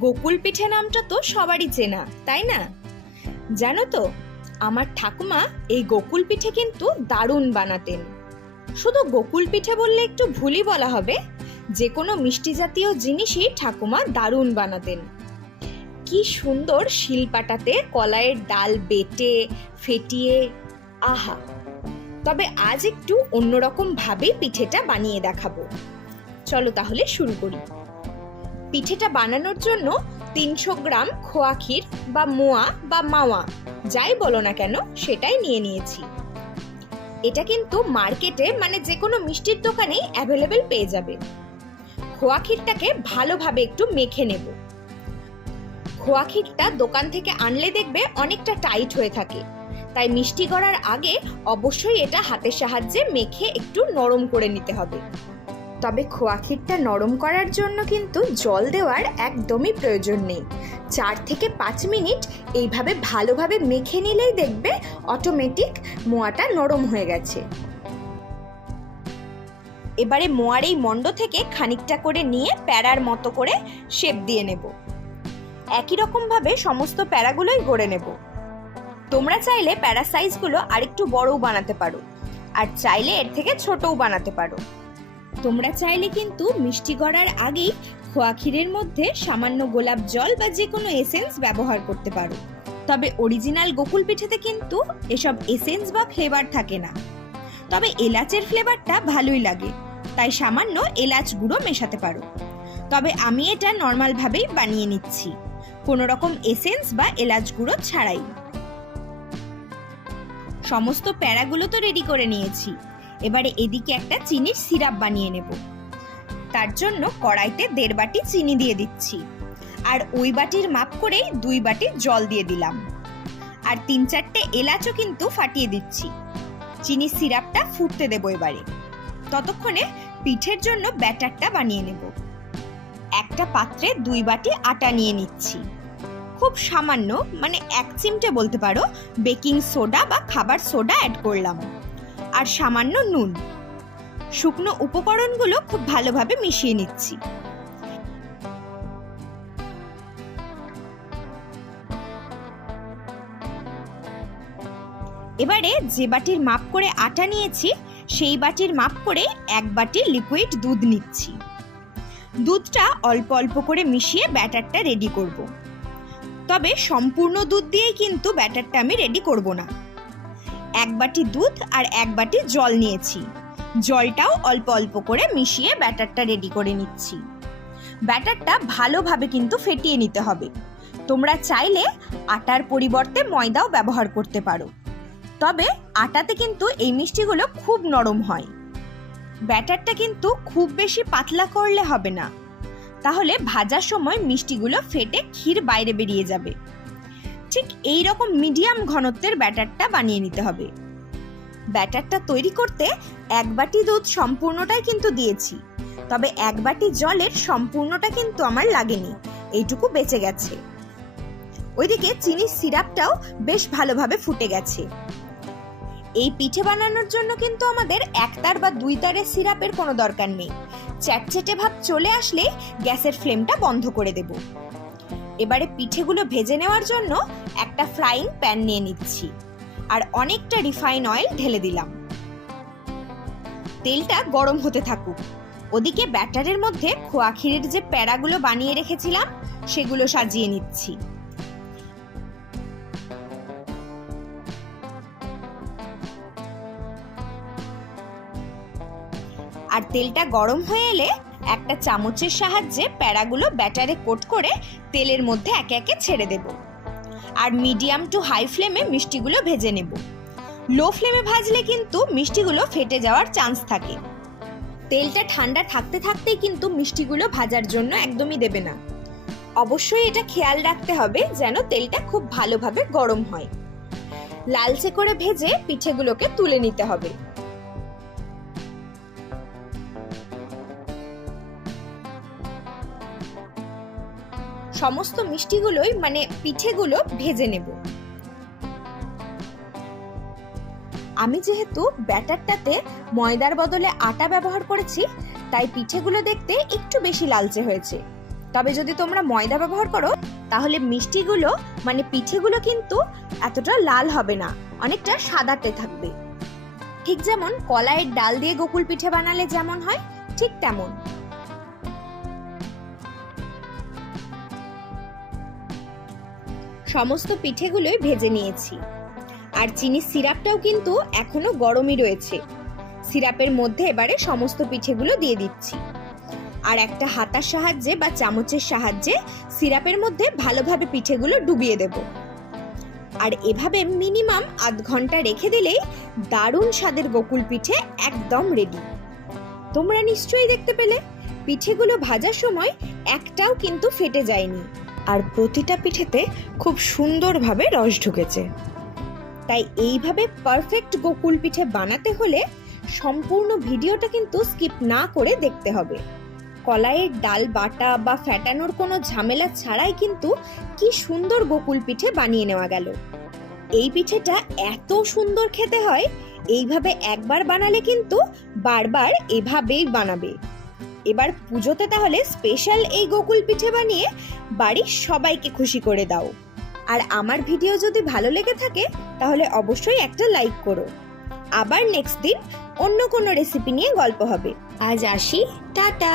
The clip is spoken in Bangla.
গোকুল পিঠে নামটা তো সবারই চেনা, তাই না? জানো তো, আমার ঠাকুমা এই গোকুল পিঠে কিন্তু দারুণ বানাতেন। শুধু গোকুল পিঠে বললে একটু ভুলই বলা হবে, যে কোনো মিষ্টি জাতীয় জিনিসই ঠাকুমা দারুণ বানাতেন। কি সুন্দর শিলপাটাতে কলাইয়ের ডাল বেটে ফেটিয়ে, আহা! তবে আজ একটু অন্যরকম ভাবে পিঠেটা বানিয়ে দেখাবো। চলো তাহলে শুরু করি। পিঠেটা বানানোর জন্য 300 গ্রাম খোয়া ক্ষীর বা মোয়া বা মাওয়া যাই বলো না কেন সেটাই নিয়ে নিয়েছি। এটা কিন্তু মার্কেটে মানে যে কোনো মিষ্টির দোকানেই অ্যাভেলেবেল পেয়ে যাবে। খোয়া ক্ষীরটাকে ভালোভাবে একটু মেখে নেব। খোয়া ক্ষীরটা দোকান থেকে আনলে দেখবে অনেকটা টাইট হয়ে থাকে, তাই মিষ্টি করার আগে অবশ্যই এটা হাতের সাহায্যে মেখে একটু নরম করে নিতে হবে। তবে খোয়া ক্ষীরটা নরম করার জন্য কিন্তু জল দেওয়ার একদমই প্রয়োজন নেই। 4 থেকে 5 মিনিট এইভাবে ভালোভাবে মেখে নিলেই দেখবে অটোমেটিক মোয়াটা নরম হয়ে গেছে। এবারে মোয়ার এই মণ্ড থেকে খানিকটা করে নিয়ে প্যারার মতো করে শেপ দিয়ে নেব। একই রকম ভাবে সমস্ত প্যারাগুলোই গড়ে নেব। তোমরা চাইলে প্যারা সাইজগুলো আরেকটু বড়ও বানাতে পারো, আর চাইলে এর থেকে ছোটও বানাতে পারো। তোমরা চাইলে কিন্তু মিষ্টি গড়ার আগেই খোয়া ক্ষীরের মধ্যে সামান্য গোলাপ জল বা যে কোনো এসেন্স ব্যবহার করতে পারো। তবে অরিজিনাল গোকুল পিঠেতে কিন্তু এসব এসেন্স বা ফ্লেভার থাকে না। তবে এলাচের ফ্লেভারটা ভালোই লাগে, তাই সামান্য এলাচ গুঁড়ো মেশাতে পারো। তবে আমি এটা নর্মাল ভাবেই বানিয়ে নিচ্ছি, কোনো রকম এসেন্স বা এলাচ গুঁড়ো ছাড়াই। সমস্ত প্যারাগুলো তো রেডি করে নিয়েছি। এবারে এদিকে একটা চিনির সিরাপ বানিয়ে নেব। তার জন্য কড়াইতে 1.5 বাটি চিনি দিয়ে দিচ্ছি, আর ওই বাটির মাপ করেই 2 বাটি জল দিয়ে দিলাম, আর 3-4টে এলাচও কিন্তু ফাটিয়ে দিচ্ছি। চিনির সিরাপটা ফুটতে দেবো এবারে। ততক্ষণে পিঠের জন্য ব্যাটারটা বানিয়ে নেব। একটা পাত্রে 2 বাটি আটা নিয়ে নিচ্ছি। খুব সামান্য মানে 1 চিমটে বলতে পারো বেকিং সোডা বা খাবার সোডা অ্যাড করলাম, আর সামান্য নুন। শুকনো উপকরণগুলো খুব ভালোভাবে মিশিয়ে নিচ্ছি। এবারে যে বাটির মাপ করে আটা নিয়েছি সেই বাটির মাপ করে 1 বাটি লিকুইড দুধ নিচ্ছি। দুধটা অল্প অল্প করে মিশিয়ে ব্যাটারটা রেডি করব। তবে সম্পূর্ণ দুধ দিয়েই কিন্তু ব্যাটারটা আমি রেডি করব না। 1 বাটি দুধ আর 1 বাটি জল নিয়েছি। জলটাও অল্প অল্প করে মিশিয়ে ব্যাটারটা রেডি করে নিচ্ছি। ব্যাটারটা ভালোভাবে কিন্তু ফেটিয়ে নিতে হবে। তোমরা চাইলে আটার পরিবর্তে ময়দাও ব্যবহার করতে পারো, তবে আটাতে কিন্তু এই মিষ্টিগুলো খুব নরম হয়। ব্যাটারটা কিন্তু খুব বেশি পাতলা করলে হবে না, তাহলে ভাজার সময় মিষ্টিগুলো ফেটে ক্ষীর বাইরে বেরিয়ে যাবে। ঠিক এই রকম মিডিয়াম ঘনত্বের ব্যাটারটা বানিয়ে নিতে হবে। ব্যাটারটা তৈরি করতে 1 বাটি দুধ সম্পূর্ণটাই কিন্তু দিয়েছি, তবে 1 বাটি জলের সম্পূর্ণটা কিন্তু আমার লাগেনি, এইটুকু বেঁচে গেছে। ওইদিকে চিনির সিরাপটাও বেশ ভালোভাবে ফুটে গেছে। এই পিঠে বানানোর জন্য কিন্তু আমাদের 1 তার বা 2 তারের সিরাপের কোনো দরকার নেই। চ্যাটচ্যাটে ভাব চলে আসলে গ্যাসের ফ্লেমটা বন্ধ করে দেব। এবারে পিঠেগুলো ভেজে নেওয়ার জন্য একটা ফ্রাইং প্যান নিয়ে নিচ্ছি, আর অনেকটা রিফাইন অয়েল ঢেলে দিলাম। তেলটা গরম হতে থাকুক। ওদিকে ব্যাটারের মধ্যে খোয়া ক্ষীরের যে প্যারাগুলো বানিয়ে রেখেছিলাম সেগুলো সাজিয়ে নিচ্ছি। আর তেলটা গরম হয়ে এলে একটা চামচের সাহায্যে প্যারাগুলো ব্যাটারে কোট করে তেলের মধ্যে একে একে ছেড়ে দেব। আর মিডিয়াম টু হাই ফ্লেমে মিষ্টিগুলো ভেজে নেব। লো ফ্লেমে ভাজলে কিন্তু মিষ্টিগুলো ফেটে যাওয়ার চান্স থাকে। তেলটা ঠান্ডা থাকতে থাকতেই কিন্তু মিষ্টিগুলো ভাজার জন্য একদমই দেবে না। অবশ্যই এটা খেয়াল রাখতে হবে যেন তেলটা খুব ভালোভাবে গরম হয়। লালচে করে ভেজে পিঠেগুলোকে তুলে নিতে হবে। সমস্ত মিষ্টিগুলোই মানে পিঠেগুলো ভেজে নেব। আমি যেহেতু ব্যাটারটাতে ময়দার বদলে আটা ব্যবহার করেছি, তাই পিঠেগুলো দেখতে একটু বেশি লালচে হয়েছে। তবে যদি তোমরা ময়দা ব্যবহার করো তাহলে মিষ্টিগুলো মানে পিঠেগুলো কিন্তু এতটা লাল হবে না, অনেকটা সাদাটে থাকবে। ঠিক যেমন কলাইয়ের ডাল দিয়ে গোকুল পিঠে বানালে যেমন হয় ঠিক তেমন। সমস্ত পিঠেগুলোই ভেজে নিয়েছি, আর চিনির সিরাপটাও কিন্তু এখনো গরমই রয়েছে। সিরাপের মধ্যে এবারে সমস্ত পিঠেগুলো দিয়ে দিচ্ছি, আর একটা হাতার সাহায্যে বা চামচের সাহায্যে সিরাপের মধ্যে ভালোভাবে পিঠেগুলো ডুবিয়ে দেব। আর এভাবে মিনিমাম আধ ঘন্টা রেখে দিলেই দারুণ স্বাদের গোকুল পিঠে একদম রেডি। তোমরা নিশ্চয়ই দেখতে পেলে পিঠেগুলো ভাজার সময় একটাও কিন্তু ফেটে যায়নি, আর প্রতিটা পিঠেতে খুব সুন্দরভাবে রস ঢুকেছে। তাই এইভাবে পারফেক্ট গোকুল পিঠে বানাতে হলে সম্পূর্ণ ভিডিওটা কিন্তু স্কিপ না করে দেখতে হবে। কলাইয়ের ডাল বাটা বা ফ্যাটানোর কোনো ঝামেলা ছাড়াই কিন্তু কি সুন্দর গোকুল পিঠে বানিয়ে নেওয়া গেল। এই পিঠেটা এত সুন্দর খেতে হয়, এইভাবে একবার বানালে কিন্তু বারবার এভাবেই বানাবে। এবার পুজোতে তাহলে স্পেশাল এই গোকুল পিঠে বানিয়ে বাড়ির সবাইকে খুশি করে দাও। আর আমার ভিডিও যদি ভালো লেগে থাকে তাহলে অবশ্যই একটা লাইক করো। আবার নেক্সট দিন অন্য কোনো রেসিপি নিয়ে গল্প হবে। আজ আসি, টাটা।